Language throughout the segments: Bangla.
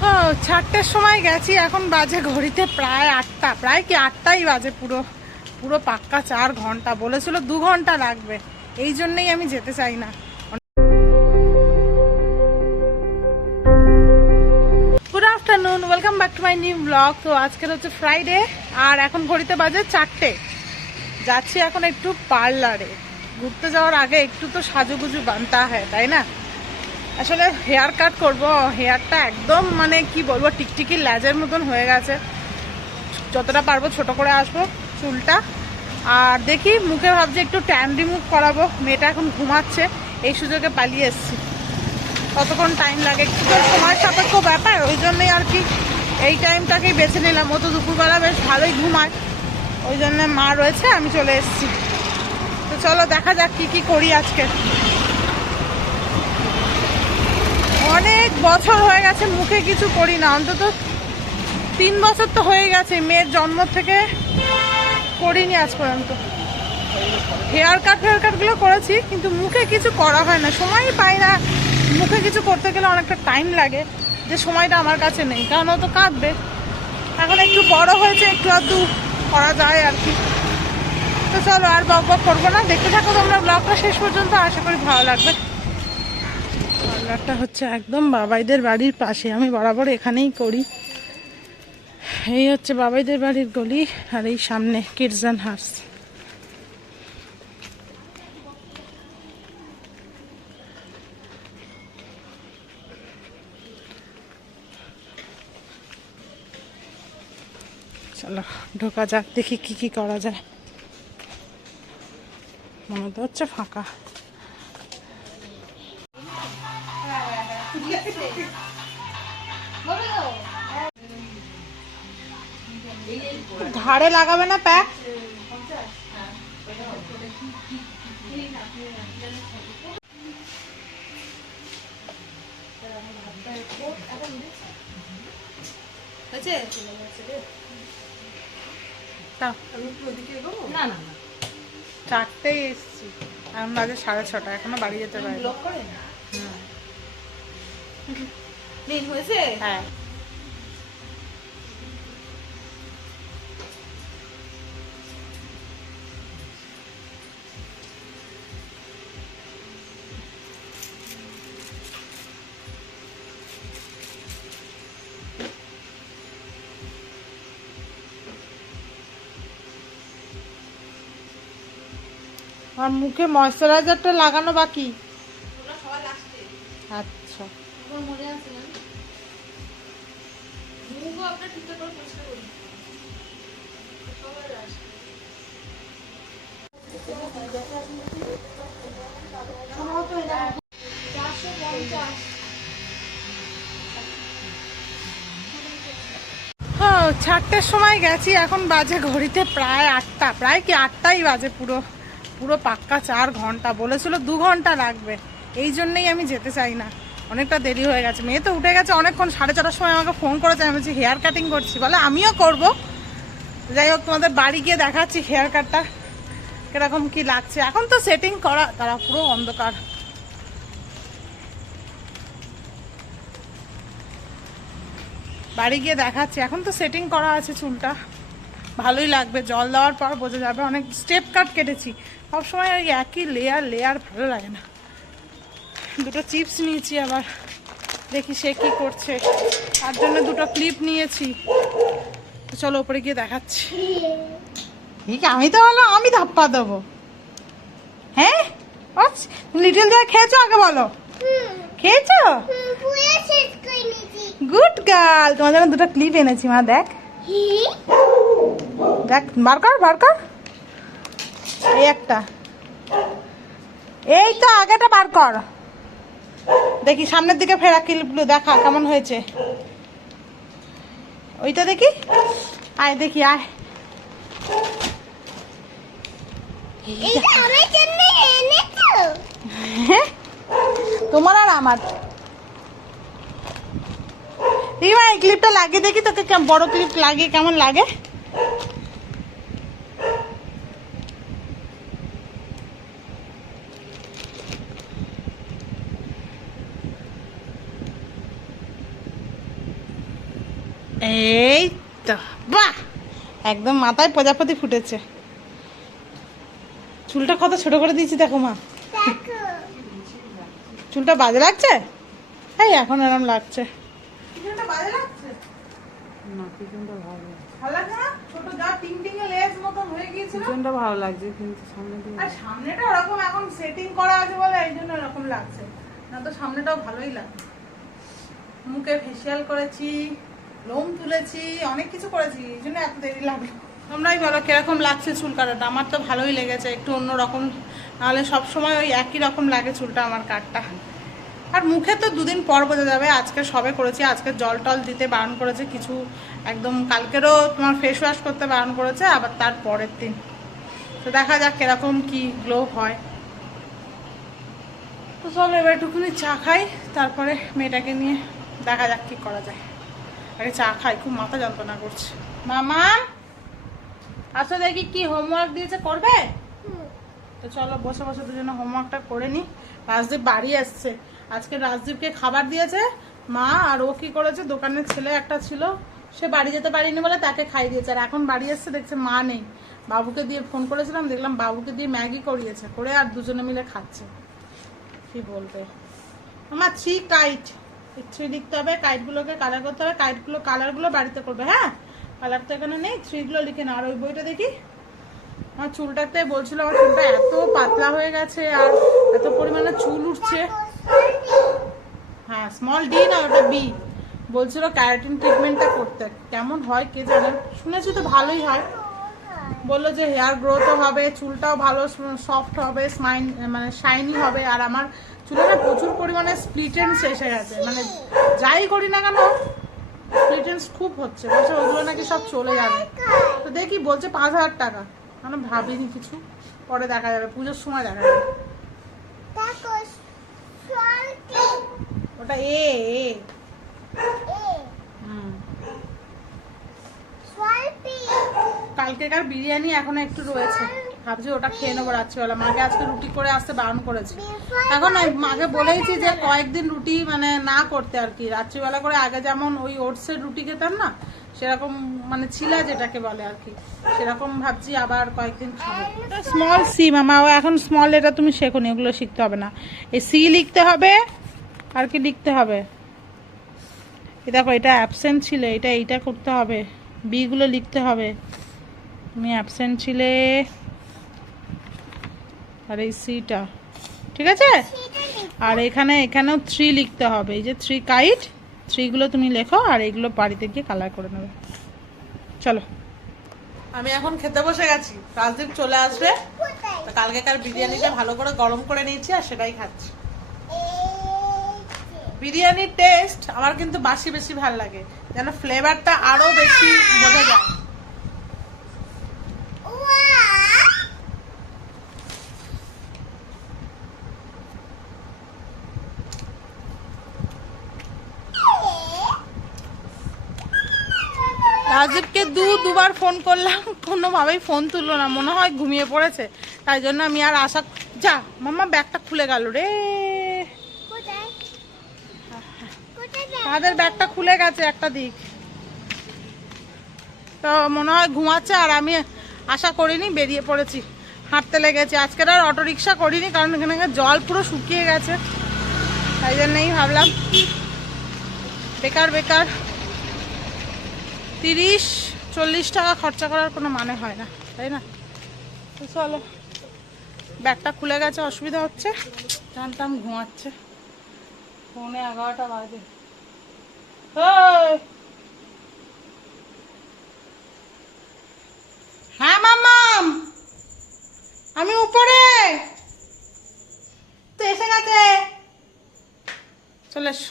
হ্যাঁ চারটের সময় গেছি, এখন বাজে ঘড়িতে প্রায় আটটা, প্রায় কি আটটাই বাজে পুরো পুরো পাক্কা চার ঘণ্টা, বলেছিল দু ঘণ্টা লাগবে, এই জন্যই আমি যেতে চাই না। Good afternoon welcome back to my new blog তো আজকের হচ্ছে ফ্রাইডে আর এখন ঘড়িতে বাজে চারটে। যাচ্ছি এখন একটু পার্লারে ঘুরতে যাওয়ার আগে একটু তো সাজুগুজু বানতা হয়, তাই না? আসলে হেয়ার কাট করব হেয়ারটা একদম মানে কি বলব টিকটিকি ল্যাজের মতন হয়ে গেছে। যতটা পারব ছোট করে আসব চুলটা। আর দেখি, মুখে ভাবছি একটু ট্যান রিমুভ করাবো, মেয়েটা এখন ঘুমাচ্ছে, এই সুযোগে পালিয়ে এসছি। কতক্ষণ টাইম লাগে, একটু তো সময় সাপেক্ষ ব্যাপার, ওই জন্যই আর কি এই টাইমটাকেই বেছে নিলাম। ও তো দুপুরবেলা বেশ ভালোই ঘুমায়, ওই জন্য মা রয়েছে, আমি চলে এসেছি। চলো, দেখা যাক কি কি করি আজকে। অনেক বছর হয়ে গেছে, মুখে কিছু করি না। অন্তত তিন বছর তো হয়ে গেছে, মেয়ের জন্ম থেকে করিনি আজ পর্যন্ত। হেয়ার কাট হেয়ার কাটগুলো করেছি, কিন্তু মুখে কিছু করা হয় না। সময়ই পাই না। মুখে কিছু করতে গেলে অনেকটা টাইম লাগে, যে সময়টা আমার কাছে নেই। কারণ ও তো কাঁদবে। এখন একটু বড় হয়েছে, একটু আধটু করা যায় আর কি। তো চলো, আর বক বক করব না। দেখতে থাকো তোমরা ব্লগটা শেষ পর্যন্ত, আশা করি ভালো লাগবে। পার্লারটা হচ্ছে একদম বাবাইদের বাড়ির পাশে। আমি বরাবর এখানেই করি। এই হচ্ছে বাবাইদের বাড়ির গলি আর এই সামনে কিরজান হার্স চলো, ঢোকা যাক, দেখি কি কি করা যায়। মনে তো হচ্ছে ফাঁকা। ধারে লাগাবে না প্যাক? না না। চারটেই এসছি। এখন বাজে সাড়ে ছটা এখনও বাড়ি যেতে পারি ব্লক করে দিন হয়েছে? হ্যাঁ। আর মুখে ময়শ্চারাইজারটা লাগানো বাকি? আচ্ছা। পঞ্চাশ হ্যাঁ চারটের সময় গেছি এখন বাজে ঘড়িতে প্রায় আটটা। প্রায় কি আটটাই বাজে পুরো। পুরো পাক্কা চার ঘণ্টা, বলেছিল দু ঘণ্টা লাগবে। এই জন্যেই আমি যেতে চাই না। অনেকটা দেরি হয়ে গেছে। মেয়ে তো উঠে গেছে অনেকক্ষণ, সাড়ে চারটার সময় আমাকে ফোন করেছে। আমি বলছি হেয়ার কাটিং করছি। বলে, আমিও করব। যাই হোক, তোমাদের বাড়ি গিয়ে দেখাচ্ছি হেয়ার কাটটা কীরকম কি লাগছে। এখন তো সেটিং করা, তারা পুরো অন্ধকার। বাড়ি গিয়ে দেখাচ্ছি। এখন তো সেটিং করা আছে চুলটা। ভালোই লাগবে। জল দেওয়ার পর বোঝা যাবে, অনেক স্টেপ কাট কেটেছি। সবসময় ওই একই লেয়ার লেয়ার ভালো লাগে না। দুটো চিপস নিয়েছি আবার। দেখি সে কি করছে। তার জন্য দুটো ক্লিপ নিয়েছি। তো চলো ওপরে গিয়ে দেখাচ্ছি। ঠিক আমি তো বলো আমি ধাপ্পা দেবো। হ্যাঁ? লিটল দেওয়া খেয়েছো আগে বলো। খেয়েছো? গুড গার্ল তোমার জন্য দুটো ক্লিপ এনেছি মা দেখ। দেখ বার কর বার কর। এই একটা। এই তো আগেটা বার কর। দেখি সামনের দিকে ফেরা ক্লিপগুলো দেখা কেমন হয়েছে। ওইটা দেখি। আয় দেখি আয়? তোমার আর আমার। এই ক্লিপটা লাগিয়ে দেখি তোকে বড় ক্লিপ লাগিয়ে কেমন লাগে এই তো বাহ একদম মাথায় প্রজাপতি ফুটেছে। চুলটা কত ছোট করে দিয়েছি দেখো মা। চুলটা বাজে লাগছে? এই এখন এরম লাগছে। না ভালো লাগছে? হয়ে লাগছে? কিন্তু সামনেটা ওরকম এখন সেটিং করা আছে বলে এই জন্য এরকম লাগছে। না তো সামনেটাও ভালোই লাগে মুখে ফেসিয়াল করেছি। লোম তুলেছি, অনেক কিছু করেছি, এই জন্য এত দেরি লাগল। তোমরাই বলো, কীরকম লাগছে চুল কাটাটা আমার তো ভালোই লেগেছে, একটু অন্য রকম নাহলে সবসময় ওই একই রকম লাগে চুলটা আমার কাটটা। আর মুখে তো দুদিন পর বোঝা যাবে, আজকে সবে করেছি, আজকে জল টল দিতে বারণ করেছে, কিছু একদম কালকেরও তোমার ফেস ওয়াশ করতে বারণ করেছে, আবার তার পরের দিন। তো দেখা যাক কীরকম কি গ্লো হয়। তো চলো, এবার একটুখানি চা খাই, তারপরে মেয়েটাকে নিয়ে দেখা যাক কি করা যায়। আগে চা খাই, খুব মাথা যন্ত্রণা করছে। মামা আচ্ছা দেখি কি হোমওয়ার্ক দিয়েছে, করবে? তো চলো, বসে বসে দুজনে হোমওয়ার্কটা করে নি। রাজদীপ বাড়ি আসছে। আজকে রাজদীপকে খাবার দিয়েছে। মা আর ও কি করেছে? দোকানের ছেলে একটা ছিল। সে বাড়ি যেতে পারিনি বলে তাকে খাই দিয়েছে। আর এখন বাড়ি এসছে, দেখছে মা নেই। বাবুকে দিয়ে ফোন করেছিলাম, দেখলাম বাবুকে দিয়ে ম্যাগি করিয়েছে। করে আর দুজনে মিলে খাচ্ছে। কি বলবে? আমার থ্রি কাইট থ্রি লিখতে হবে কাইটগুলোকে কালার করতে হবে কাইটগুলো কালারগুলো বাড়িতে করবে হ্যাঁ? কালার তো এখানে নেই থ্রিগুলো লিখে না আর ওই বইটা দেখি। আমার চুলটাতে বলছিল, আমার চুলটা এত পাতলা হয়ে গেছে, আর এত পরিমাণে চুল উঠছে। হ্যাঁ স্মল ডি না, ওটা বি বলছিল ক্যারাটিন ট্রিটমেন্টটা করতে। কেমন হয় কে জানে? শুনেছি তো ভালোই হয়। বলল যে হেয়ার গ্রোথও হবে, চুলটাও ভালো সফট হবে স্মাইন মানে শাইনি হবে, আর আমার চুলে না প্রচুর পরিমাণে স্প্লিটেন্স এসে গেছে। মানে যাই করি না কেন স্প্লিটেন্স খুব হচ্ছে। বলছে, ওগুলো নাকি সব চলে যাবে। তো দেখি বলছে পাঁচ হাজার টাকা। মানে ভাবিনি কিছু। পরে দেখা যাবে। পুজোর সময় দেখা যাবে। ওটা এ এ। কালকেকার বিরিয়ানি এখনও একটু রয়েছে। ভাবছি ওটা খেয়ে নেব রাত্রিবেলা। মাকে আজকে রুটি করে আসতে বারণ করেছি। এখন মাকে বলেইছি যে কয়েকদিন রুটি মানে না করতে আর কি। রাত্রিবেলা করে আগে যেমন ওই ওটসের রুটি খেতাম না, সেরকম মানে ছিলা যেটাকে বলে আর কি। সেরকম ভাবছি আবার কয়েকদিন স্মল সি মামা ও এখন স্মল এটা তুমি শেখোনি ওগুলো শিখতে হবে না। এই সি লিখতে হবে, আর কি লিখতে হবে? দেখো, এটা অ্যাবসেন্ট ছিল, এটা এইটা করতে হবে। বিগুলো লিখতে হবে। তুমি অ্যাবসেন্ট ছিলে আর এই সিটা। ঠিক আছে? আর এখানে, এখানেও থ্রি লিখতে হবে। এই যে থ্রি কাইট থ্রিগুলো তুমি লেখো আর এইগুলো বাড়িতে গিয়ে কালার করে নেবে। চলো। আমি এখন খেতে বসে গেছি। রাজদীপ চলে আসবে। তো কালকেকার বিরিয়ানিটা ভালো করে গরম করে নিয়েছি আর সেটাই খাচ্ছি। বিরিয়ানির টেস্ট আমার কিন্তু বাসি বেশি ভালো লাগে। যেন ফ্লেভারটা আরও বেশি বোঝা যায়। রাজীবকে দু দুবার ফোন করলাম কোনোভাবেই ফোন তুললো না মনে হয় ঘুমিয়ে পড়েছে। তাই জন্য আমি আর আশা যা মাম্মা ব্যাগটা খুলে গেল রে। আমাদের ব্যাগটা খুলে গেছে একটা দিক। তো মনে হয় ঘুমাচ্ছে আর আমি আশা করিনি বেরিয়ে পড়েছি। হাঁটতে লেগেছি। আজকের আর অটো রিক্সা করিনি কারণ এখানে জল পুরো শুকিয়ে গেছে। তাই জন্যই ভাবলাম বেকার বেকার। তিরিশ, চল্লিশ টাকা খরচা করার কোনো মানে হয় না, তাই না? তো চলো, ব্যাগটা খুলে গেছে, অসুবিধা হচ্ছে। জানতাম ঘুমাচ্ছে। ফোনে এগারোটা বাজে! হ্যাঁ মাম্মাম! আমি উপরে! তো এসে গেছে। চলে এসো।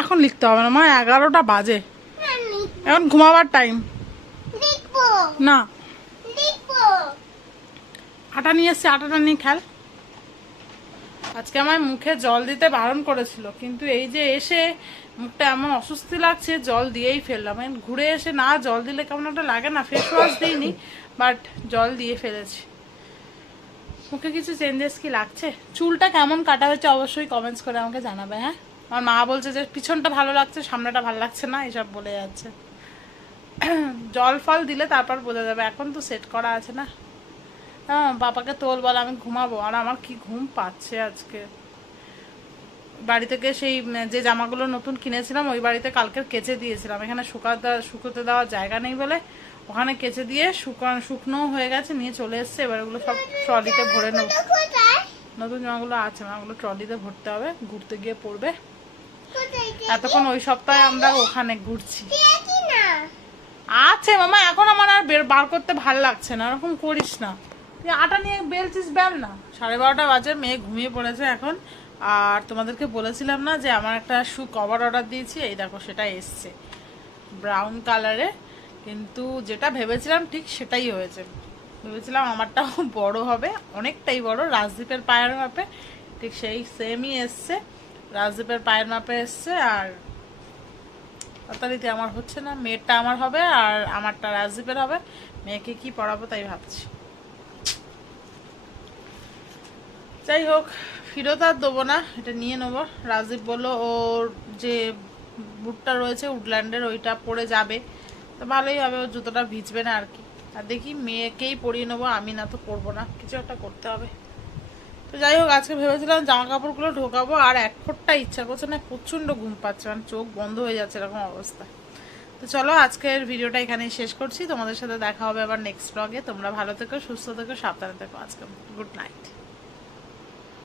এখন লিখতে হবে না। মা এগারোটা বাজে। এখন ঘুমাবার টাইম না। আটা নিয়ে এসছে আটাটা নিয়ে খেল। আজকে আমার মুখে জল দিতে বারণ করেছিল কিন্তু এই যে এসে মুখটা এমন অস্বস্তি লাগছে জল দিয়েই ফেললাম। ঘুরে এসে না জল দিলে কেমন একটা লাগে না ফেস ওয়াশ দিইনি বাট জল দিয়ে ফেলেছি। মুখে কিছু চেঞ্জেস কি লাগছে? চুলটা কেমন কাটা হয়েছে অবশ্যই কমেন্টস করে আমাকে জানাবে হ্যাঁ? আমার মা বলছে যে পিছনটা ভালো লাগছে সামনেটা ভালো লাগছে না এসব বলে যাচ্ছে। জল ফল দিলে তারপর বোঝা যাবে এখন তো সেট করা আছে না। হ্যাঁ বাবাকে তোল বল আমি ঘুমাবো। আর আমার কি ঘুম পাচ্ছে আজকে। বাড়ি থেকে সেই যে জামাগুলো নতুন কিনেছিলাম ওই বাড়িতে কালকে কেচে দিয়েছিলাম। এখানে শুকাতে শুকোতে দেওয়ার জায়গা নেই বলে ওখানে কেচে দিয়ে শুকান শুকনো হয়ে গেছে নিয়ে চলে এসছে। এবার ওগুলো সব ট্রলিতে ভরে নেব। নতুন জামাগুলো আছে না ওগুলো ট্রলিতে ভরতে হবে ঘুরতে গিয়ে পড়বে। এতক্ষণ ওই সপ্তাহে আমরা ওখানে ঘুরছি। আছে মামা এখন আমার আর বের বার করতে ভালো লাগছে না এরকম করিস না। তুই আটা নিয়ে বেলছিস বেল না। সাড়ে বারোটা বাজে মেয়ে ঘুমিয়ে পড়েছে এখন। আর তোমাদেরকে বলেছিলাম না যে আমার একটা শু কভার অর্ডার দিয়েছি এই দেখো সেটা এসছে। ব্রাউন কালারে কিন্তু যেটা ভেবেছিলাম ঠিক সেটাই হয়েছে। ভেবেছিলাম আমারটাও বড় হবে অনেকটাই বড় রাজদীপের পায়ের মাপে ঠিক সেই সেমই এসছে। রাজদীপের পায়ের মাপে এসছে আর তাড়াতাড়িতে আমার হচ্ছে না, মেয়েরটা আমার হবে আর আমারটা রাজদীপের হবে। মেয়েকে কি পড়াবো তাই ভাবছি। যাই হোক, ফিরত আর দেবো না, এটা নিয়ে নেব। রাজদীপ বলল, ওর যে বুটটা রয়েছে উডল্যান্ডের, ওইটা পরে যাবে। তো ভালোই হবে ওর জুতোটা ভিজবে না আর কি। আর দেখি মেয়েকেই পরিয়ে নেব, আমি না তো পরবো না, কিছু একটা করতে হবে। তো যাই হোক, আজকে ভেবেছিলাম জামা কাপড়গুলো ঢোকাবো, আর এক ফোটটা ইচ্ছা করছে না, প্রচণ্ড ঘুম পাচ্ছে মানে চোখ বন্ধ হয়ে যাচ্ছে এরকম অবস্থা। তো চলো, আজকের ভিডিওটা এখানেই শেষ করছি। তোমাদের সাথে দেখা হবে আবার নেক্সট ব্লগে তোমরা ভালো থেকো, সুস্থ থেকো, সাবধানে থেকো। আজকে গুড নাইট।